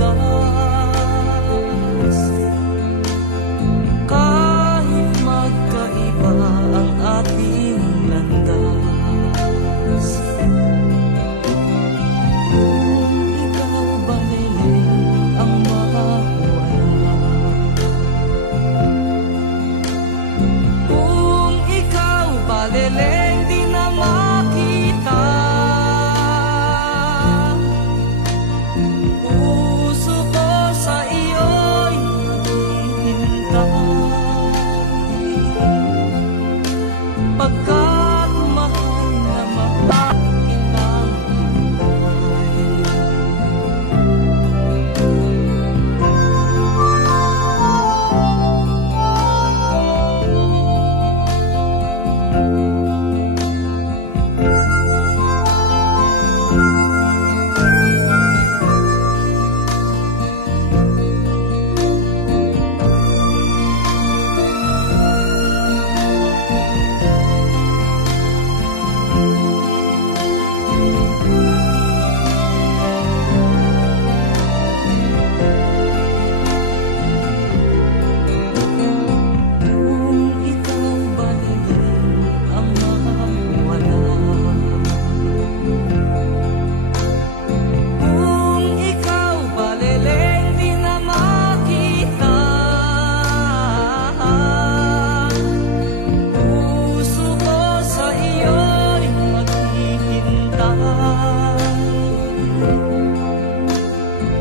wagas. Kahit magkaiba ang ating landas, kung ikaw baliling ang mawala, kung ikaw baliling di na makita, puso ko sa iyo'y naghihintay. Pagkat mahal na mahal kitang tunay.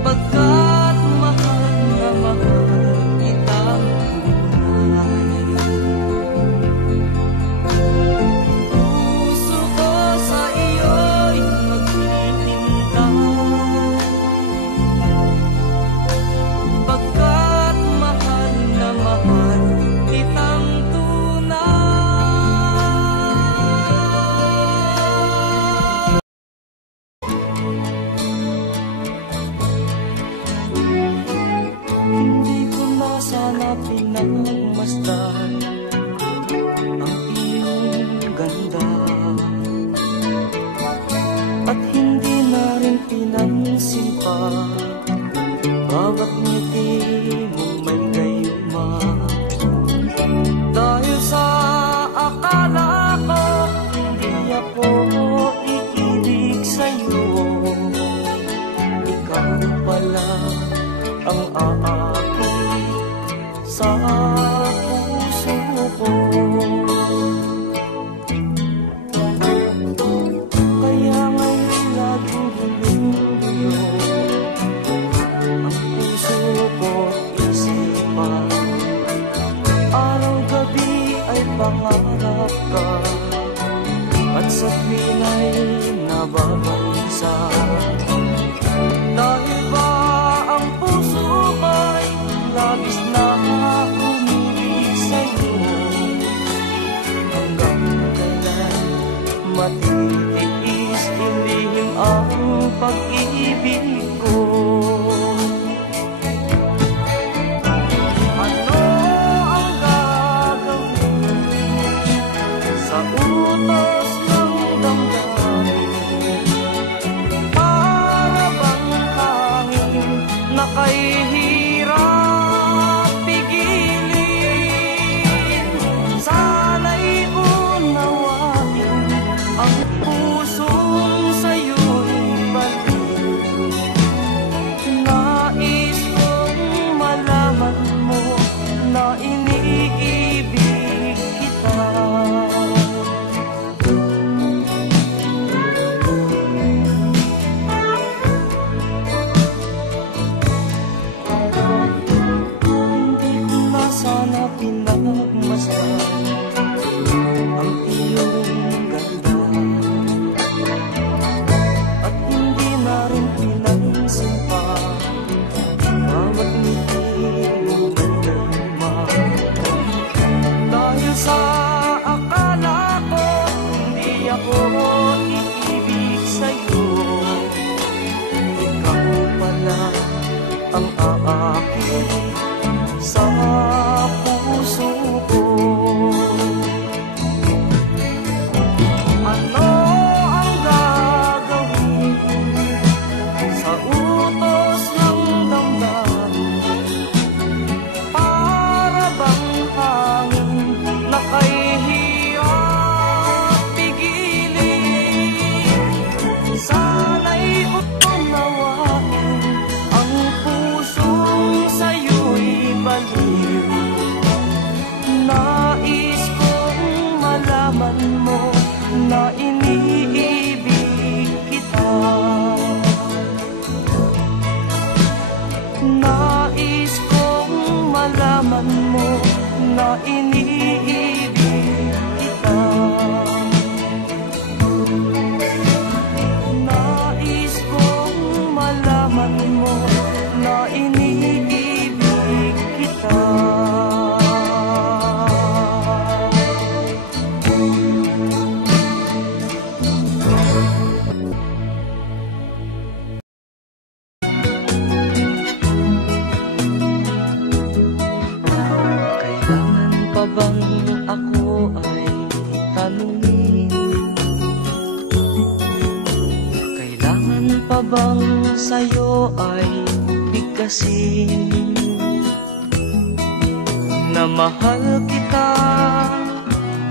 Pagkat mahal na mahal kitang tunay. Puso ko sa iyo'y maghihintay. Pagkat mahal na mahal kitang tunay. Hindi ko na sana pinagmasdan ang iyong ganda, at hindi na rin pinansin pa bawat ngiti mong may gayuma. Dahil sa akala ko hindi ako iibig sa'yo, ikaw pala ang aakit sa puso ko. Kaya ngayon laging gulong-gulo ang puso ko't isipan. Araw-gabi ay pangarap ka, at sa tuwin ay nababalisa. Dahil ba ang puso ko'y labis na umiibig sa'yo, hanggang kailan matitiis ilihim ang pag-ibig ko? Ano ang gagawin sa utos ng damdamin? Para bang hangin na kahihirap pigilin? Sana'y unawain ang pusong sa'yo'y balik. Nais kong malaman mo na iniibig kita. iniibig kita. Nais kong malaman mo na iniibig kita. Bang ako ay tanungin, kailangan pa bang sa'yo ay bigkasin na mahal kita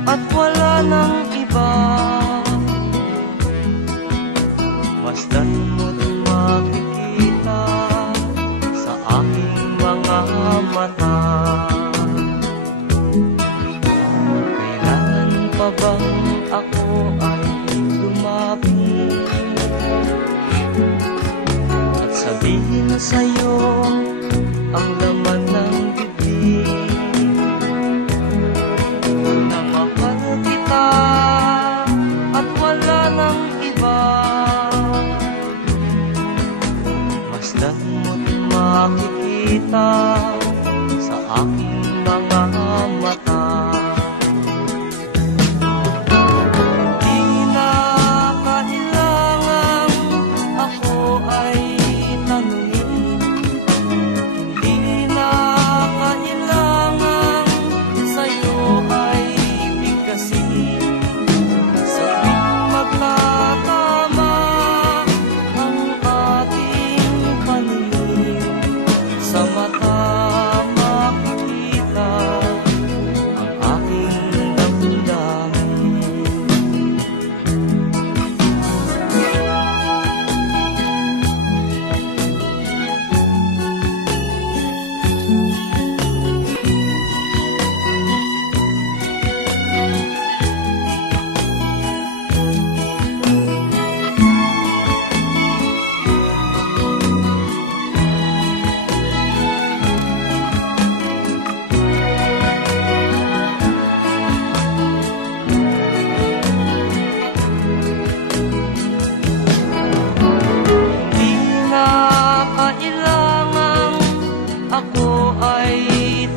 at wala nang iba? Masdan mo't makikita sa aking mga mata. Bang ako ay lumapit at sabihin sa'yo ang laman ng bibig, na mahal kita at wala nang iba. Masdan mo't makikita sa aking mga mata.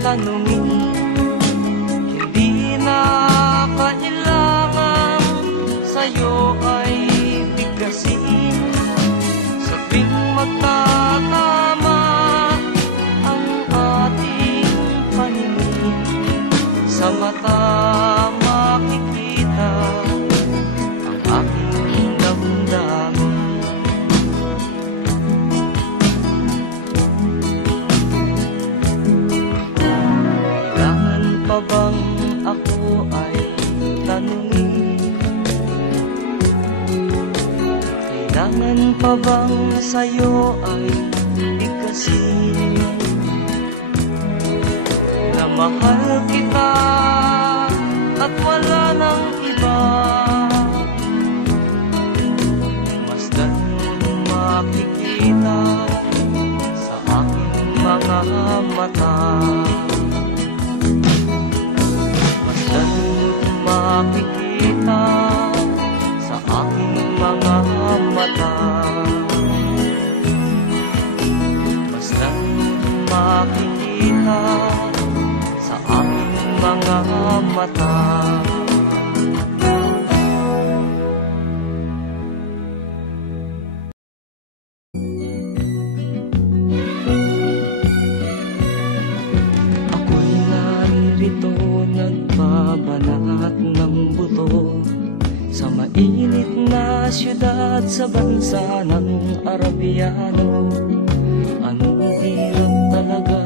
Tanungin, hindi na kailangan sa'yo ay bigkasin. Sa tuwing magtatama ang ating paningin, sa mata makikita ang aking damdamin. Pa bang ako ay tanungin, kailangan pa bang sa'yo ay bigkasin, na mahal kita at wala nang iba? Masdan mo't makikita sa aking mga mata. Makikita sa aking mga mata. Basta makikita sa aking mga mata. Ako'y naririto nagbabanat ng buto sa mainit na syudad sa bansa ng Arabiano. Anong hirap talaga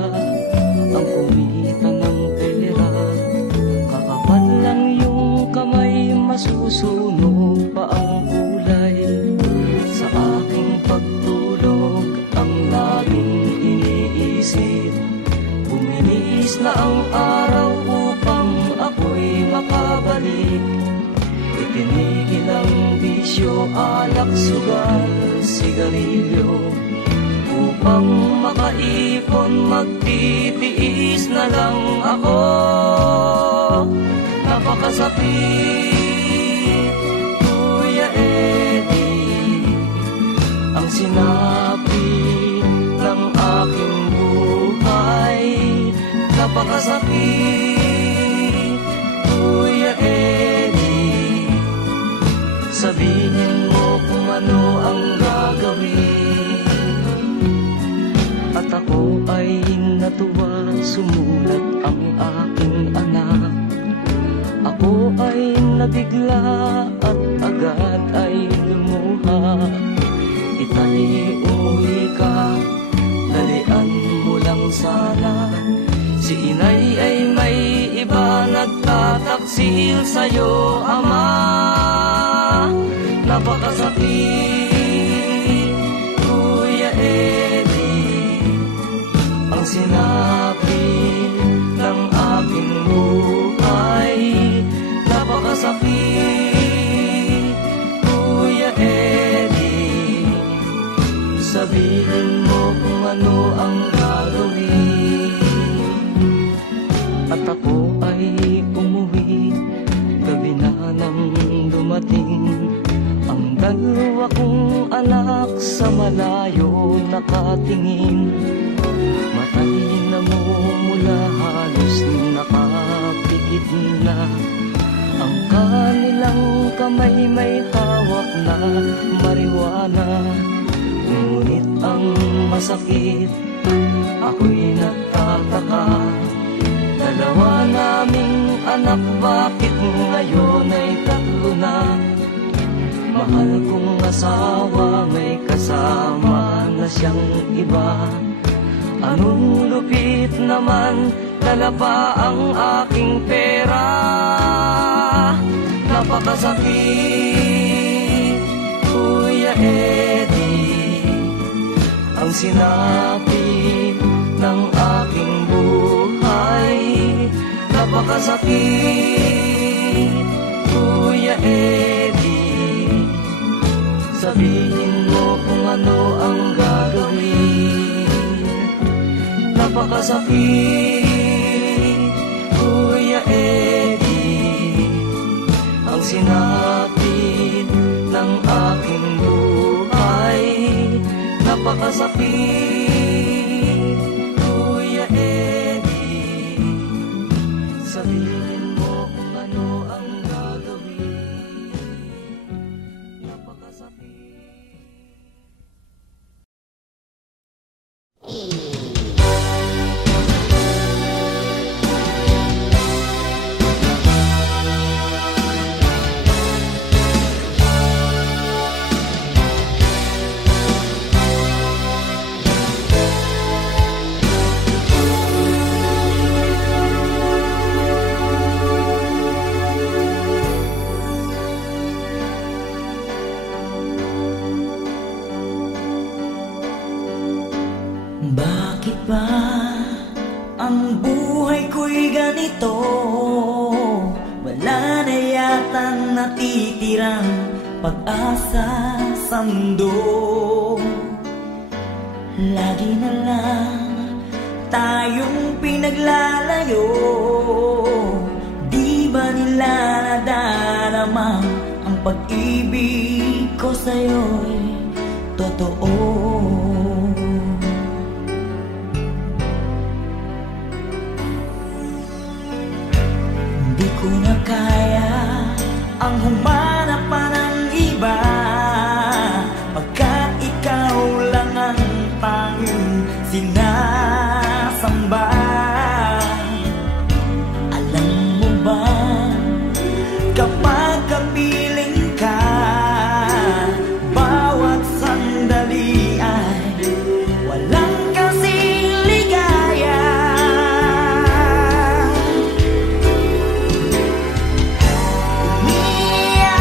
ang kumita ng pera, kakapal lang yung kamay, masusunog pa ang kulay. Sa aking pagtulog ang laging iniisip, bumihis na ang araw upang ako'y makabalik. Itinigil ang bisyo, alak, sugal, sigarilyo, pang makaipon, magtitiis na lang ako. Napakasakit, Kuya Eddie, ang sinapit ng aking buhay. Napakasakit, Kuya Eddie, sabihin mo kung ano ang gagawin. At ako ay natuwa, sumulat ang aking anak. Ako ay nabigla at agad ay lumuha. Itay, umuwi ka, dalian mo lang sana. Si inay ay may iba, nagtataksil sa'yo, ama. Napakasakit, Kuya Eddie, ang sinapit ng aking buhay. Napakasakit, Kuya Eddie, sabihin mo kung ano ang gagawin. At ako ay umuwi, gabi na nang dumating. Ang dalawa kong anak sa malayo nakatingin. Matay na mumula, halos nakapikit na. Ang kanilang kamay may hawak na marijuana. Ngunit ang masakit, ako'y nagtataka. Dalawa naming anak, bakit ngayon ay tatlo na? Mahal kong asawa, may kasama na siyang iba. Anong lupit naman, dala pa ang aking pera. Napakasakit, Kuya Eddie, ang sinapit ng aking buhay. Napakasakit, Kuya Eddie, sabihin mo kung ano ang gagawin. Napakasakit, Kuya Eddie, ang sinapit ng aking buhay. Napakasakit, Kuya Eddie, sabihin mo kung ano ang gagawin. Napakasakit. Bakit ba ang buhay ko'y ganito? Wala na yatang natitirang pag-asa sa mundo. Lagi na lang tayong pinaglalayo. Di ba nila nadarama ang pag-ibig ko sa'yo'y totoo? Di ko na kaya ang humanap pa ng iba, pagkat ikaw lang ang tanging sinasamba. Alam mo ba, kapag kapiling ka, bawat sandali ay walang kasing ligaya. Umiiyak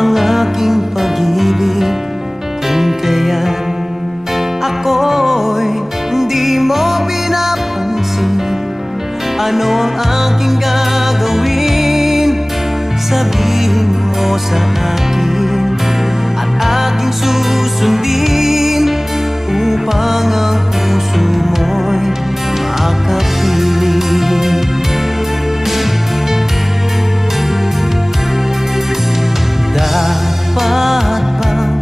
ang aking pag-ibig, kung kaya't ako'y hindi mo pinapansin. Ano ang aking gagawin? Sabihin mo sa akin at aking susundin, upang ang puso mo'y makapiling. Dapat bang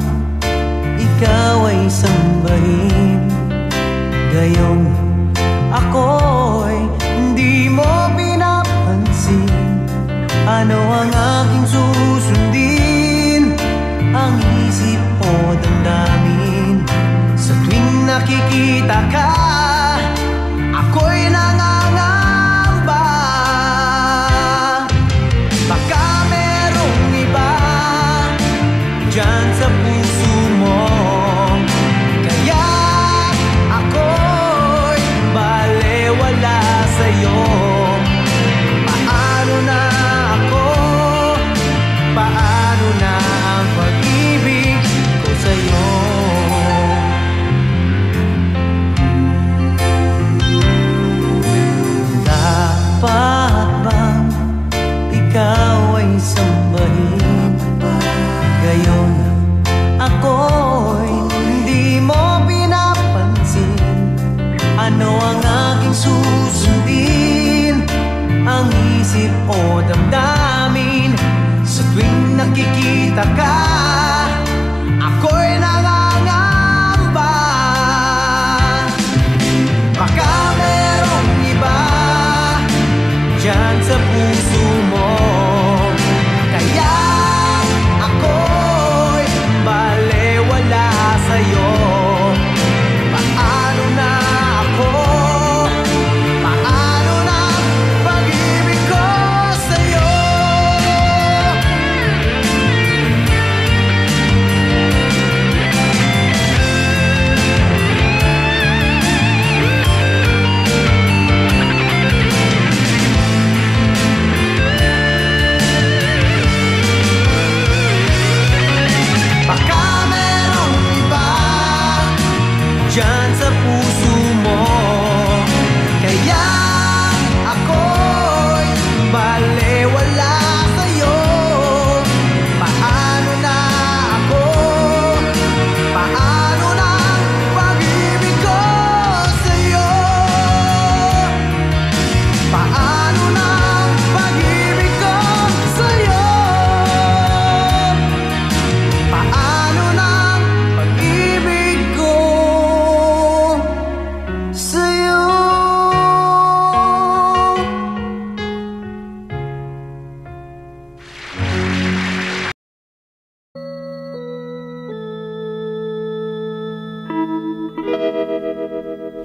ikaw ay sambahin, gayong ako'y hindi mo pinapansin? Ano ang aking susundin? Ang isip o damdamin? Sa tuwing nakikita ka, ako'y nangangamba. Baka merong iba dyan sa puso mo, kaya ako'y balewala sa'yo. Paano na ako? Paano na ang pag-ibig ko sa'yo? Dapat bang ikaw ay sambahin, gayon ako'y hindi mo pinapansin? Ano ang aking susundin? Ang isip o damdamin? Sa tuwing nakikita ka, ako'y nangangamba. Baka merong iba dyan sa puso mo, kaya ako'y balewala sa'yo. Paano na ako? Paano na pag-ibig ko sa'yo? Baka merong iba dyan sa puso mo, kaya ako'y balewala sa'yo. Paano na ako? Paano na pag-ibig ko sa'yo? Paano na pag-ibig ko sa'yo? Paano na pag-ibig ko sa'yo?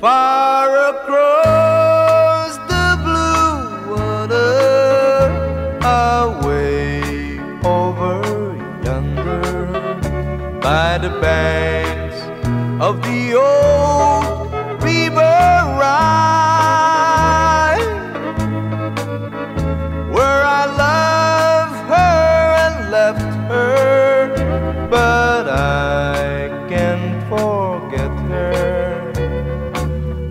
Far across the blue water, away over yonder, by the banks of the old river Rhine, where I loved her and left her, but I can't forget her.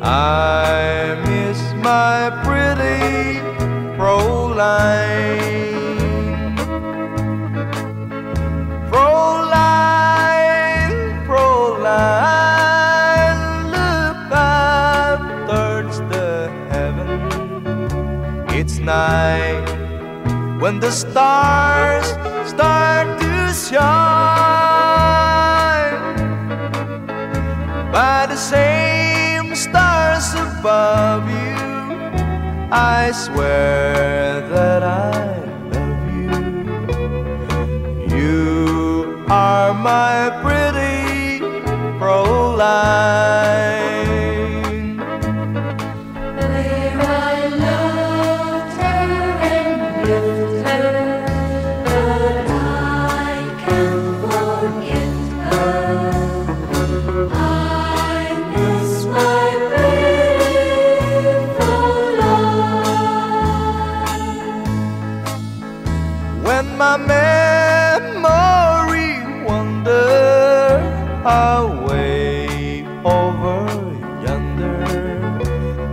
I miss my pretty Fräulein. Fräulein, Fräulein, look up towards the heaven. It's night when the stars start to shine. By the same stars above you, I swear that I love you. You are my pretty Fräulein. Where I loved her and lived her, but I can't forget her. I miss my pretty Fräulein. When my memory away over yonder,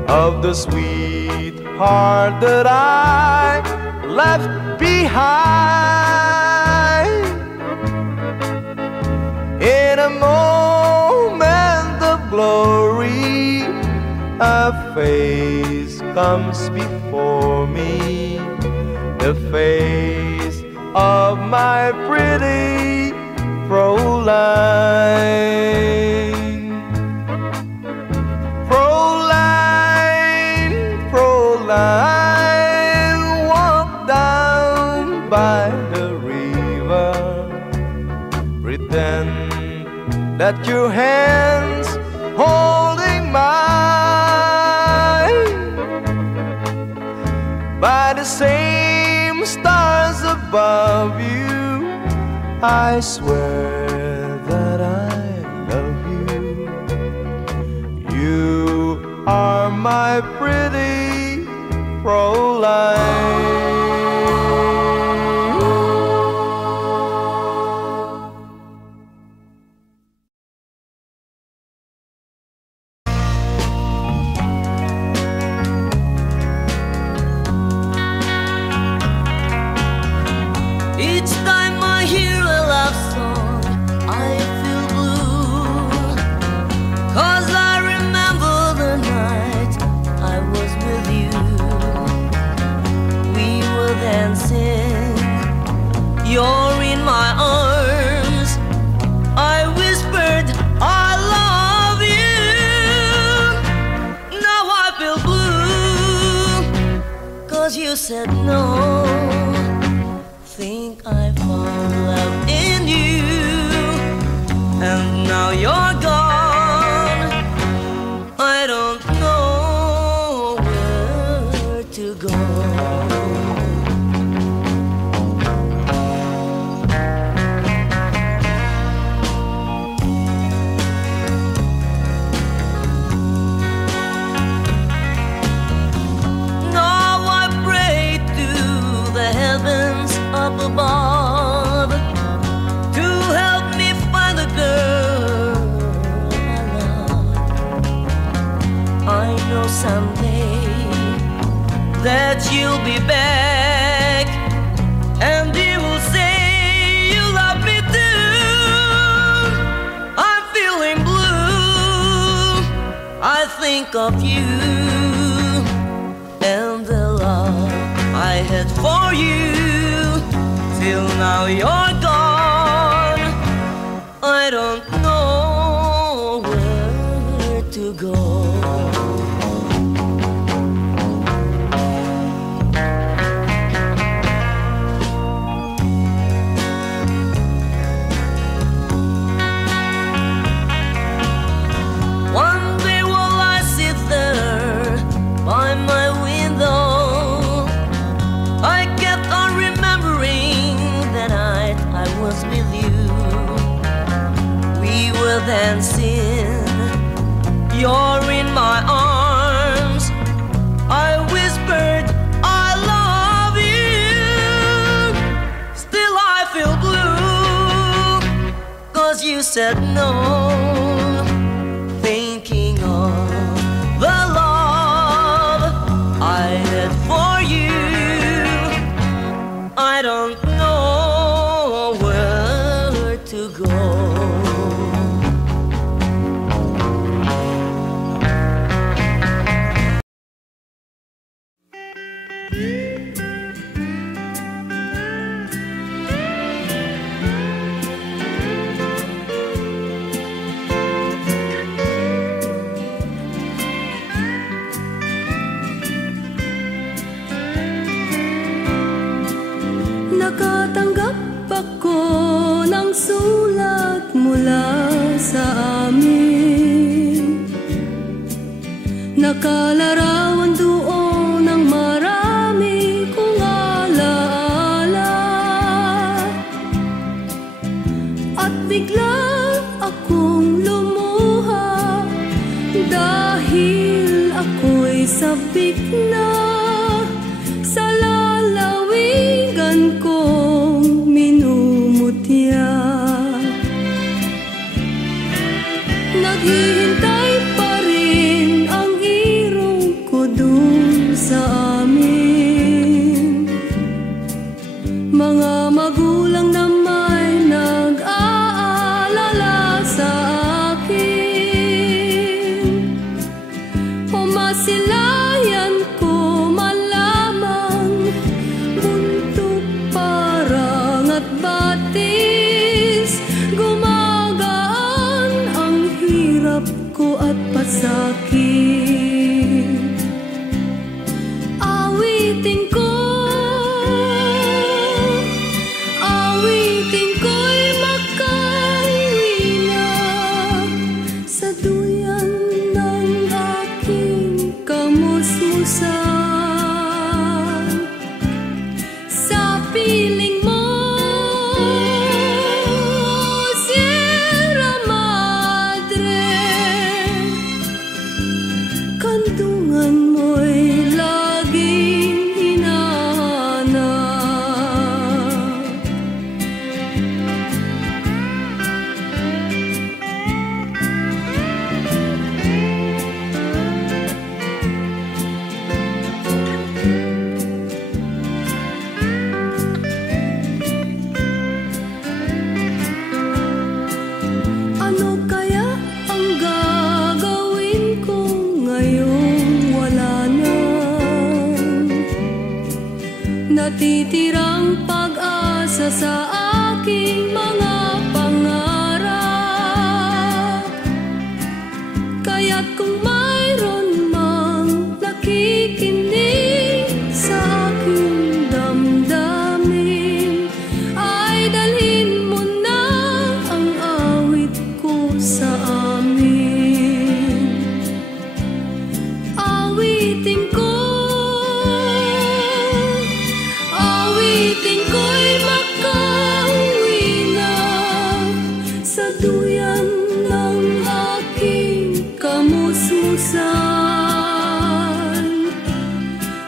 of the sweetheart that I left behind. In a moment of glory, a face comes before me, the face of my pretty Fräulein. Fräulein, Fräulein, walk down by the river, pretend that your hands holding mine. By the same stars above you, I swear that I love you. You are my pretty Fräulein. Each time I hear a love song, I feel blue, 'cause I remember the night I was with you. We were dancing, you're in my arms. I whispered, I love you. Now I feel blue, 'cause you said no. Think I found love in you, and now you're gone. I don't know where to go. Now I pray to the heavens up above to help me find the girl I love. I know someday that you'll be back, and you will say you love me too. I'm feeling blue, I think of you and the love I had for you. Till now you're gone, I don't know where to go. One day while I sit there by my window, I kept on remembering the night I was with you. We were dancing, you're in my arms. I whispered, I love you. Still I feel blue, 'cause you said no. Thinking of the love I had for you, I don't know where to go. Nakatanggap ako ng sulat mula sa amin. Nakalarawan doon ng marami kong alaala. At bigla akong lumuha dahil ako'y sabik na sa lalawigan kong minumutya. pagtiis, gumagaan ang hirap ko at pasakit. Awitin ko'y makauwi na sa duyan ng aking kamusmusan. Sa piling mo, Sierra Madre, kandungan mo'y laging hinahanap. Ano kaya ang gagawin ko ngayong wala na natitirang pag-asa sa aking mga pangarap? Kaya't kung mayroon mang nakikinig sa aking damdamin, ay dalhin mo na ang awit ko sa amin. Awitin ko'y makauwi na sa duyan ng aking kamusmusan.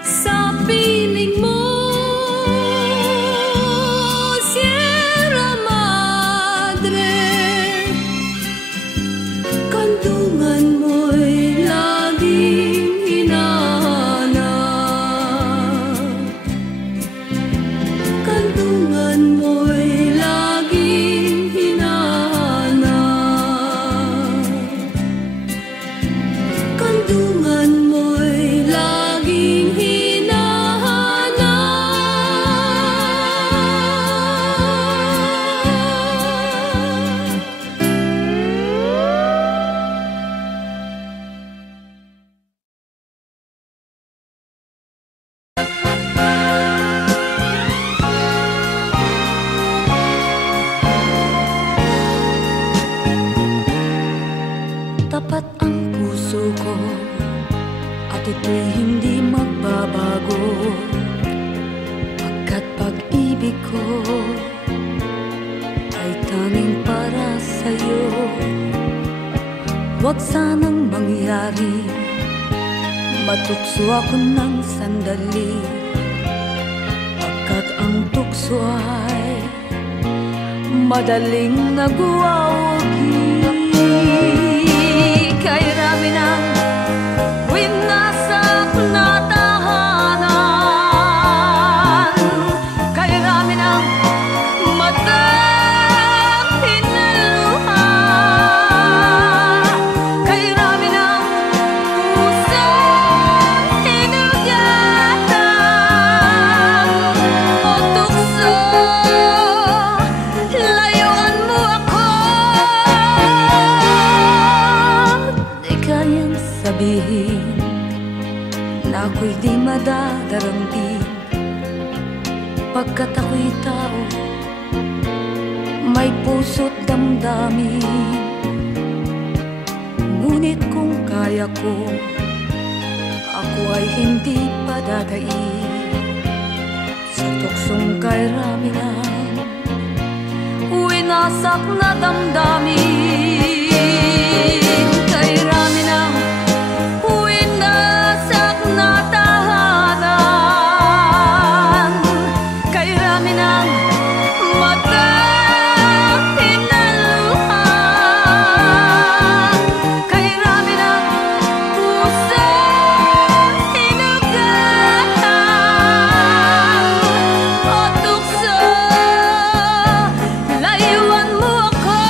Sa piling mo, Sierra Madre, kandungan mo'y laging hinahanap. Kandungan mo'y laging hinahanap. Kandungan mo'y laging tapat ang puso ko at ito'y hindi magbabago, pagkat pag-ibig ko ay tanging para sa'yo. Huwag sanang mangyari matukso ako ng sandali, pagkat ang tukso ay madaling nagwawagi. Kay rami ng winasak na tahanan, kay rami ng matang hinaluha, kay rami ng pusang hinugatan o tukso, layuan mo ako. Di kayang sabihin na ako'y di madadaramdin, pagkat ako'y tao, may puso't damdamin. Ngunit kung kaya ko, ako ay hindi padadain sa tuksong kay rami ng winasak na damdamin. Kay rami ng winasak na tahanan, kay rami ng matang hinaluha, kay rami ng pusang hinugatan o tukso, layuan mo ako.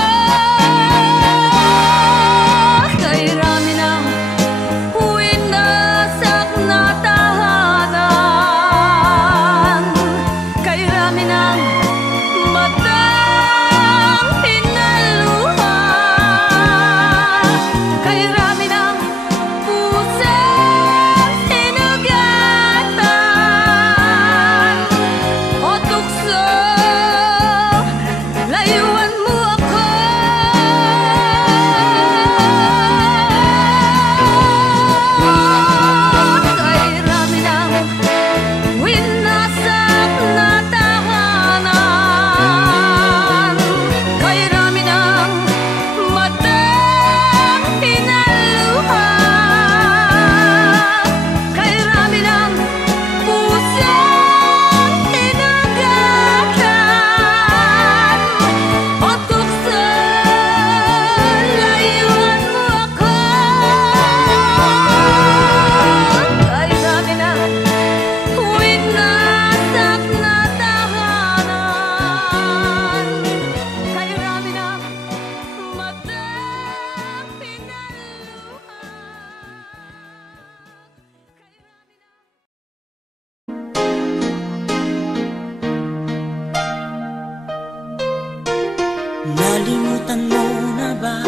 Nalimutan mo na ba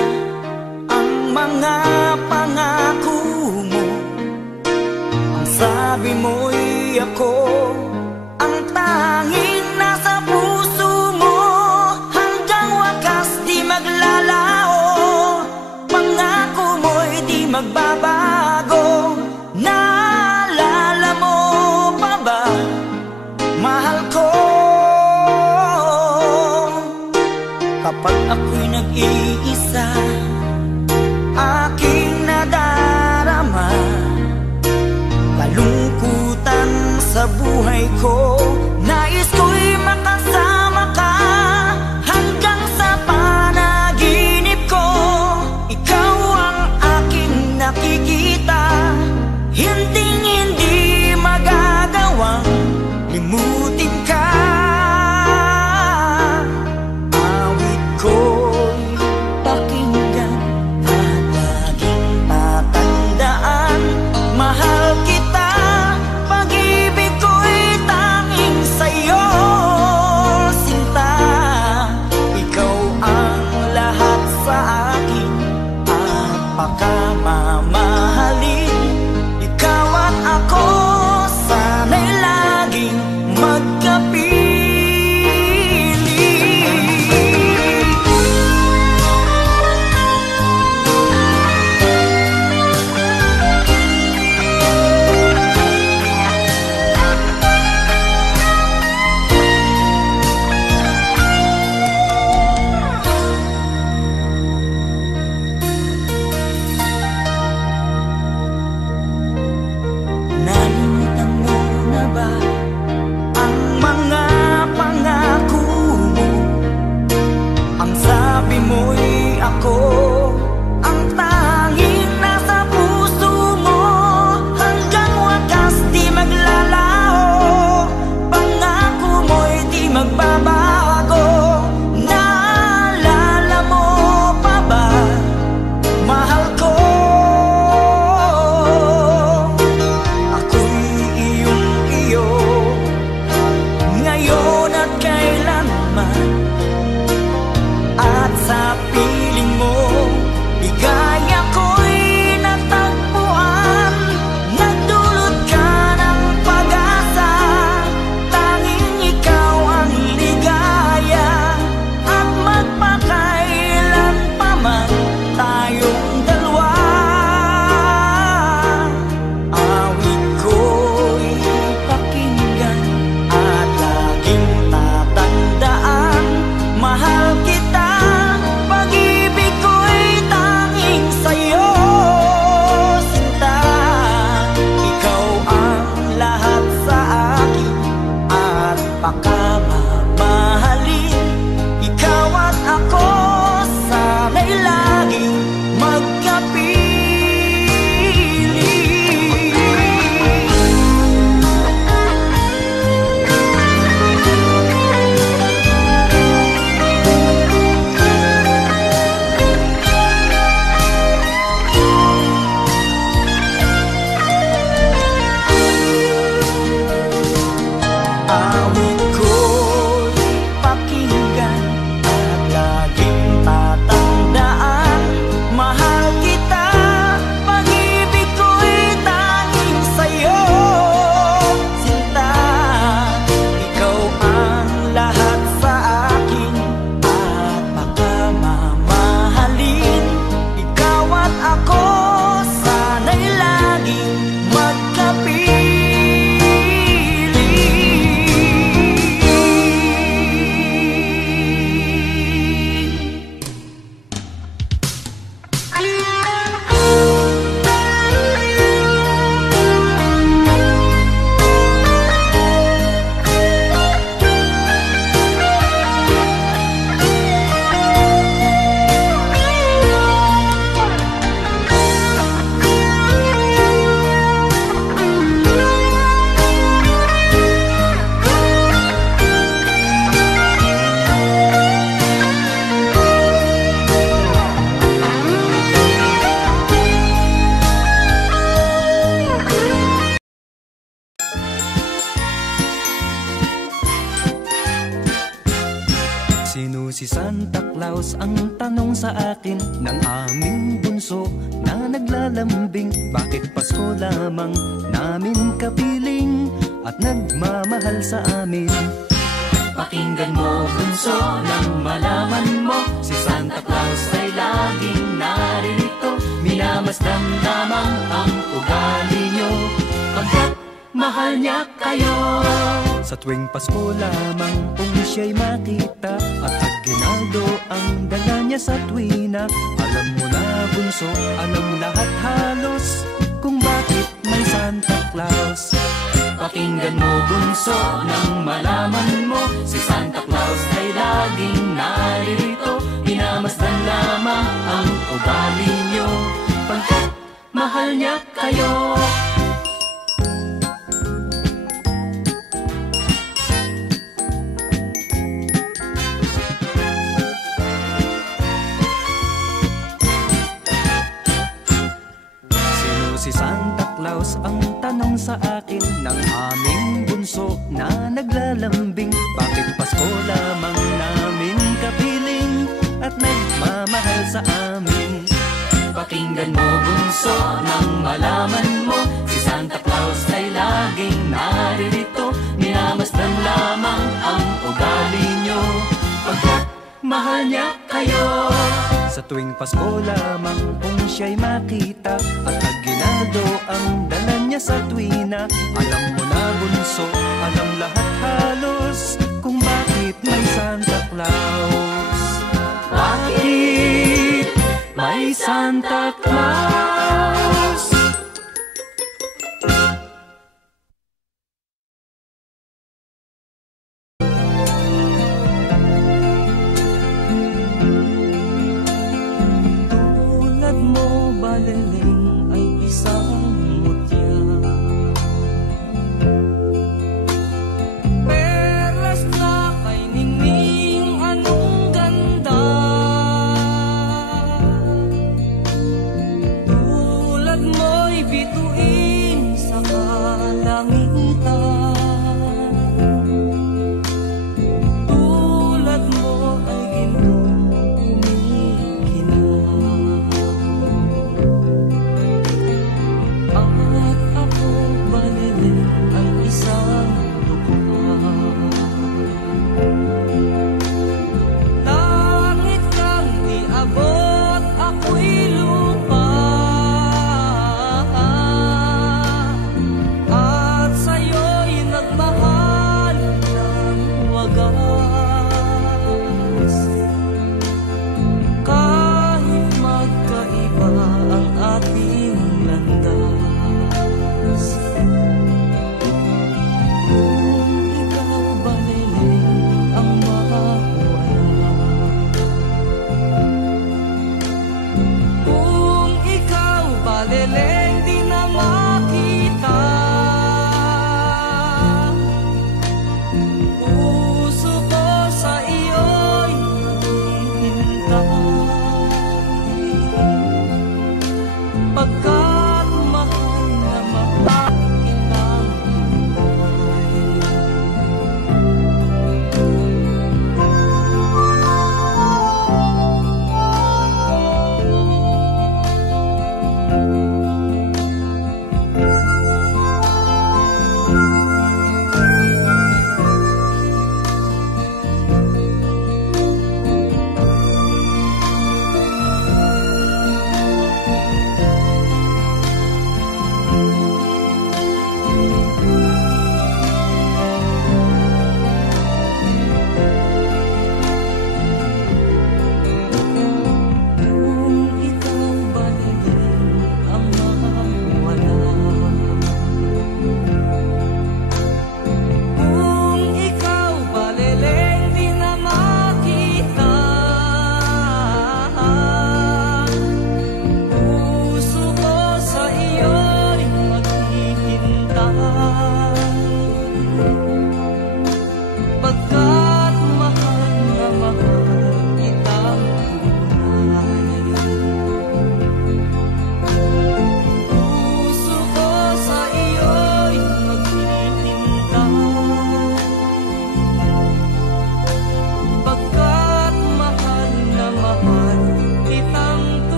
ang mga pangako mo? Ang sabi mo'y ako ang tanging nasa puso mo, hanggang wakas di maglalao. Pangako mo'y di magbabago. Naalala mo pa ba, mahal ko? Kapag ako'y nag-iisa, aking nadarama kalungkutan sa buhay ko. Nais ko'y makasama ka hanggang sa panaginip ko. Ikaw ang aking nakikita, hinding-hindi magagawang limutin ka. Awit ko'y pakinggan at laging tatandaan, mahal kita, pag-ibig ko'y tanging sa'yo, sinta. Ikaw ang lahat sa akin at pakamamahalin. Ikaw at ako, sana'y laging magkapiling. Nalimutan mo na ba ang mga pangako mo? Ang sabi mo'y ako ang tanging nasa puso mo, hanggang wakas di maglalao. Pangako mo'y di magbabago. Naalala mo pa ba, mahal ko? Ako'y iyong-iyo, ngayon at kailanman, at sa piling mo Sino si Santa Claus? Ang tanong sa akin ng aming bunso na naglalambing. Bakit Pasko lamang namin kapiling at nagmamahal sa amin? Pakinggan mo bunso nang malaman mo, si Santa Claus ay laging naririto. Minamasdan lamang ang ugali nyo, pagkat mahal niya kayo. Sa tuwing Pasko lamang kung siya'y makita at aginaldo ang dala niya sa tuwina. Alam mo na bunso, alam lahat halos kung bakit may Santa Claus. Pakinggan mo bunso nang malaman mo, si Santa Claus ay laging naririto. Minamasdan lamang ang ugali nyo, pagkat mahal niya kayo. Si Santa Claus ang tanong sa akin ng aming bunso na naglalambing. Bakit Pasko lamang namin kapiling at nagmamahal sa amin? Pakinggan mo bunso nang malaman mo, si Santa Claus ay laging naririto. Minamasdan lamang ang ugali nyo, pagkat mahal niya kayo. Sa tuwing Pasko lamang kung siya'y makita at aginaldo ang dala niya sa tuwina. Alam mo na bunso, alam lahat halos kung bakit may Santa Claus. Bakit may Santa Claus? Baliling ay isang mutya, perlas na kay ningning anong ganda.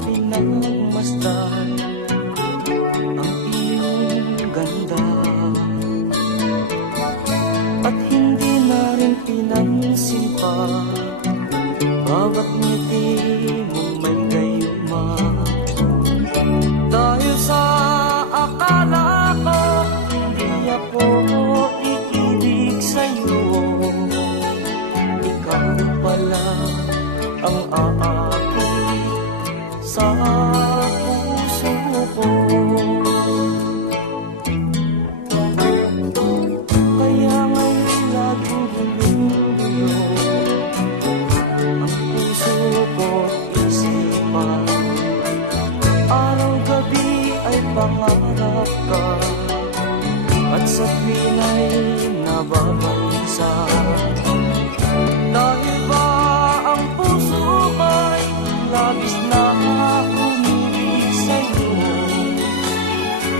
pinagmasdan ang iyong ganda, at hindi na rin pinansin pa bawat ngiti mong may gayuma. Dahil sa akala ko hindi ako iibig sa'yo, ikaw pala ang aakit sa puso ko. Kaya ngayon laging gulong-gulo ang puso ko't isipan. Araw-gabi ay pangarap ka, at sa tuwin ay nababalisa. Dahil ba ang puso ko'y labis na umibig sa'yo,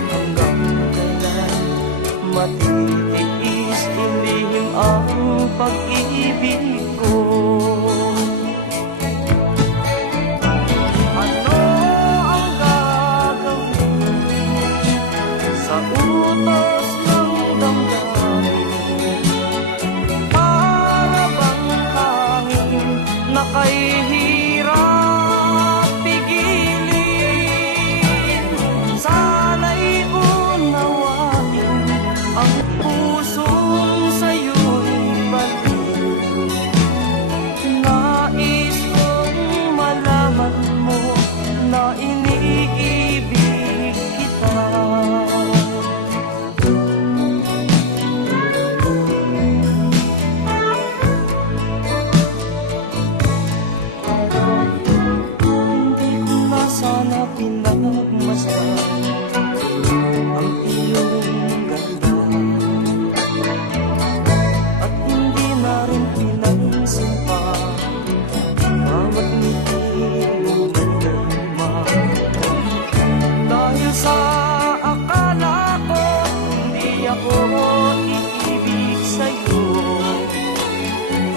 hanggang kailan matitiis ilihim ang pag-ibig ko? Ano ang gagawin sa utos ng damdamin? Para bang hangin na kahihirap pigilin? Sana'y unawain ang pusong sa'yo'y baliw. Nais kong malaman mo na iniibig kita. Hindi ko na sana pinagmasdan ang iyong ganda, at hindi na rin pinansin pa bawat ngiti mong may gayuma. Dahil sa akala ko hindi ako iibig sa'yo,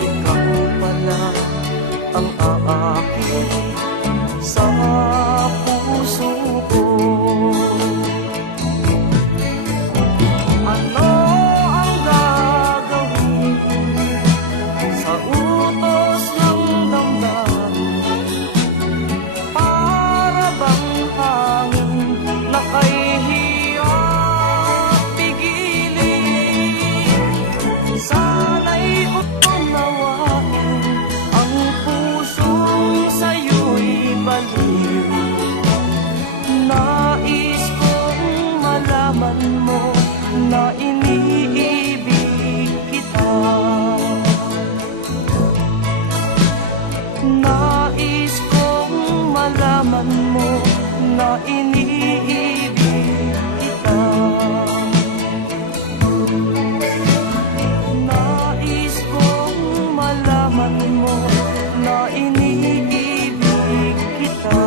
ikaw pala ang aakit sa puso ko. Ano ang gagawin sa utos ng damdamin? Para bang hangin na kahihirap pigilin? Sana'y unawain ang pusong sa'yo'y baliw. Nais kong malaman mo na iniibig kita. Nais kong malaman mo na iniibig kita. Nais kong malaman mo na iniibig kita.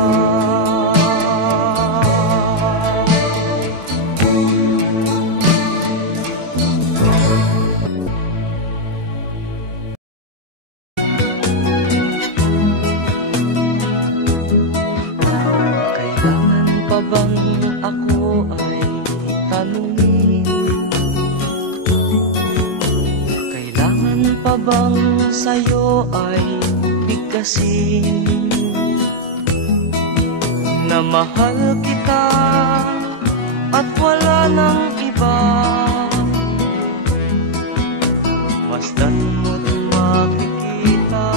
Kailangan pa bang ako ay tanungin? Kailangan pa bang sa'yo ay bigkasin na mahal kita at wala nang iba? Masdan mo't makikita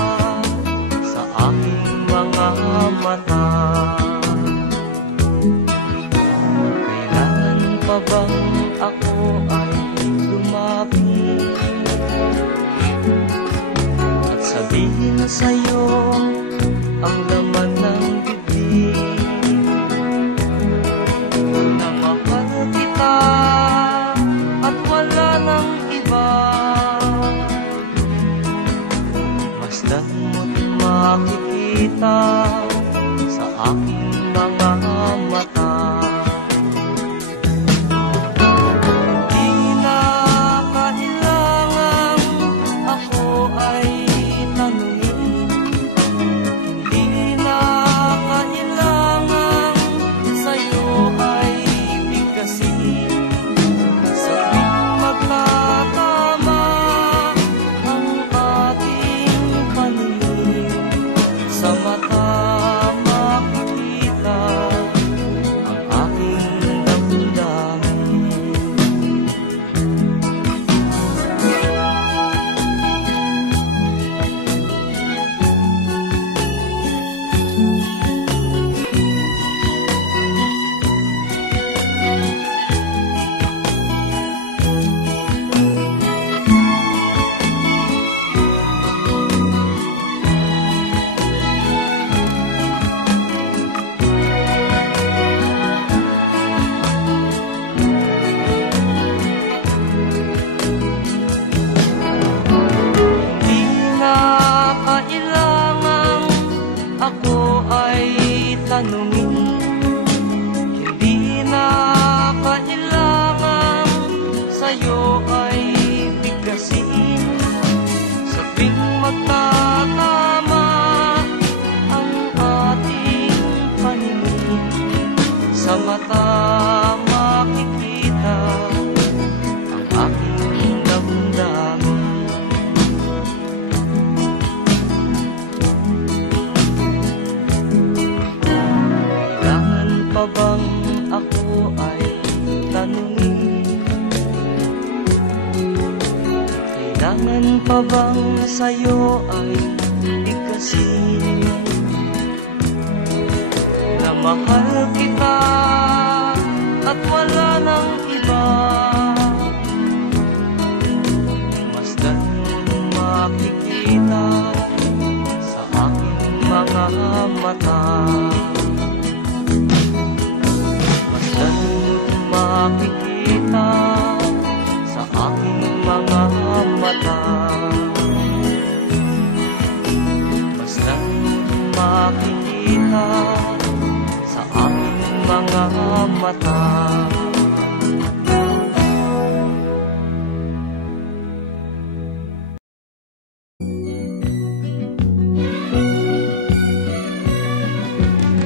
sa aking mga mata. Kailangan pa bang ako ay lumapit at sabihin sa'yo ang laman ng bibig, na mahal kita at wala nang iba? Masdan mo't makikita sa aking mga mata. Di na kailangang ako ay tanungin, hindi na kailangan tanungin. Hindi na kailangan sa'yo ay bigkasin. Sa tuwing magtatama ang ating paningin, sa mata makikita ang aking damdamin. Kailangan pa bang ako ay tanungin? Kailangan pa bang sa'yo ay bigkasin na mahal kita at wala nang iba? Masdan mo makikita sa aking mga mata. Masdan mo makikita sa aking mga mata. Masdan mo makikita sa aking mga mata.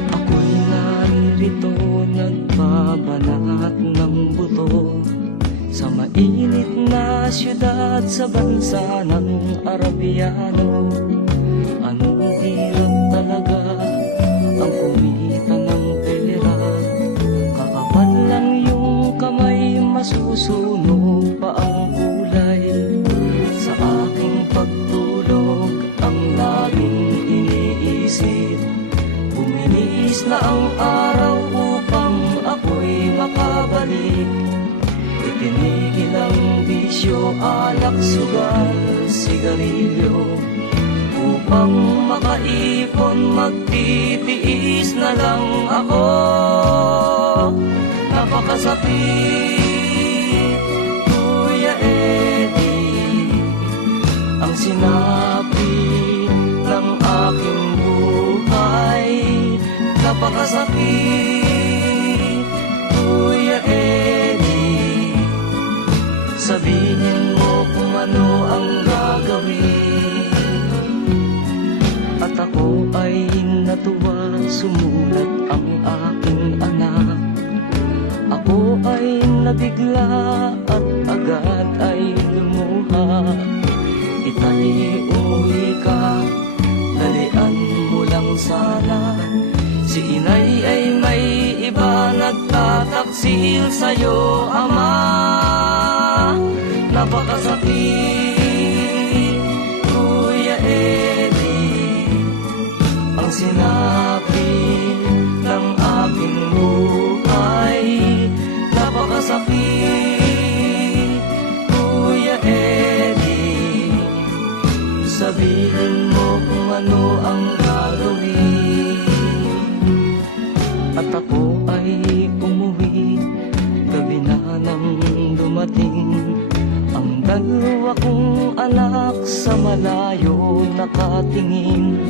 Ako'y naririto nagbabanat ng buto sa mainit na syudad sa bansa ng Arabiano. Anong hirap talaga ang kumita ng pera, kakapal lang yung kamay, masusunog pa ang kulay. Sa aking pagtulog ang laging iniisip, bumihis na ang araw upang ako'y makabalik. Itinigil ang bisyo, alak, sugal, sigarilyo, upang makaipon, magtitiis na lang ako. Napakasakit, Kuya Eddie, ang sinabi ng aking buhay. Napakasakit, Kuya Eddie, sabihin mo kung ano ang gagawin. At ako ay natuwa, sumulat ang aking anak. Ako ay nabigla at agad ay lumuha. Itay, umuwi ka, dalian mo lang sana. Si inay ay may iba, nagtataksil sa'yo, ama. Napakasakit, Kuya Eddie, ang sinabi ng aking buhay. Napakasakit, Kuya Eddie, sabihin mo kung ano ang gagawin. At ako ay umuwi, gabi na nang dumating ang dalawa kong anak sa malayo nakatingin.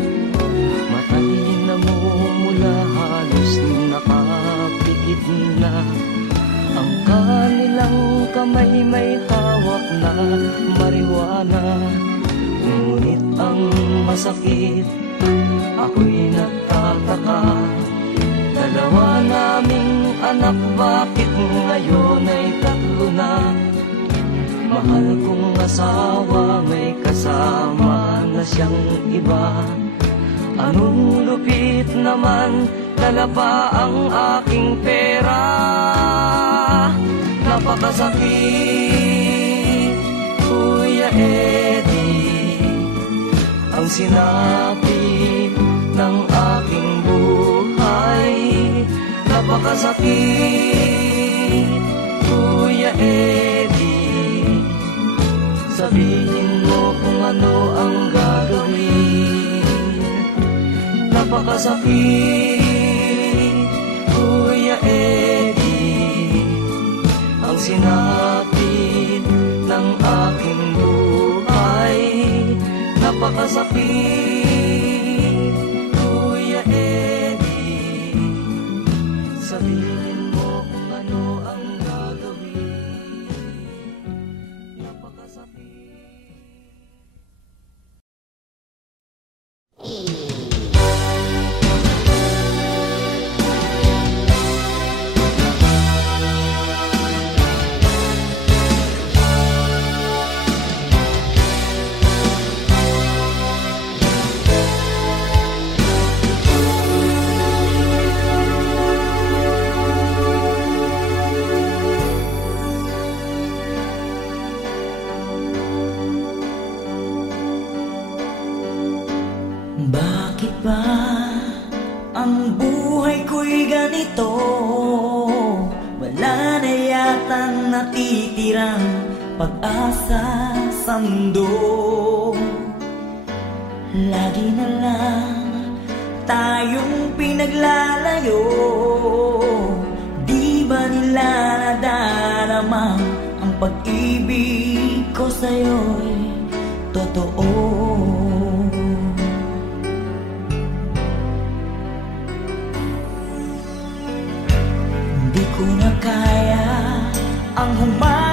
Matay na mumula, halos nakapikit na. Ang kanilang kamay may hawak na marijuana. Ngunit ang masakit, ako'y nagtataka. Dalawa naming anak, bakit ngayon ay tatlo na? Mahal kong asawa, may kasama na siyang iba. Anong lupit naman, dala pa ang aking pera. Napakasakit, Kuya Eddie, ang sinabi ng aking buhay. Napakasakit, Kuya Eddie, sabihin mo kung ano ang gagawin. Napakasakit, Kuya Eddie, ang sinabi ng aking buhay. Napakasakit, Kuya Eddie, ang buhay ko'y ganito. Wala na yatang natitirang pag-asa sa mundo. Lagi na lang tayong pinaglalayo. Di ba nila nadarama ang pag-ibig ko sa'yo'y totoo? Hindi ko na kaya ang humagal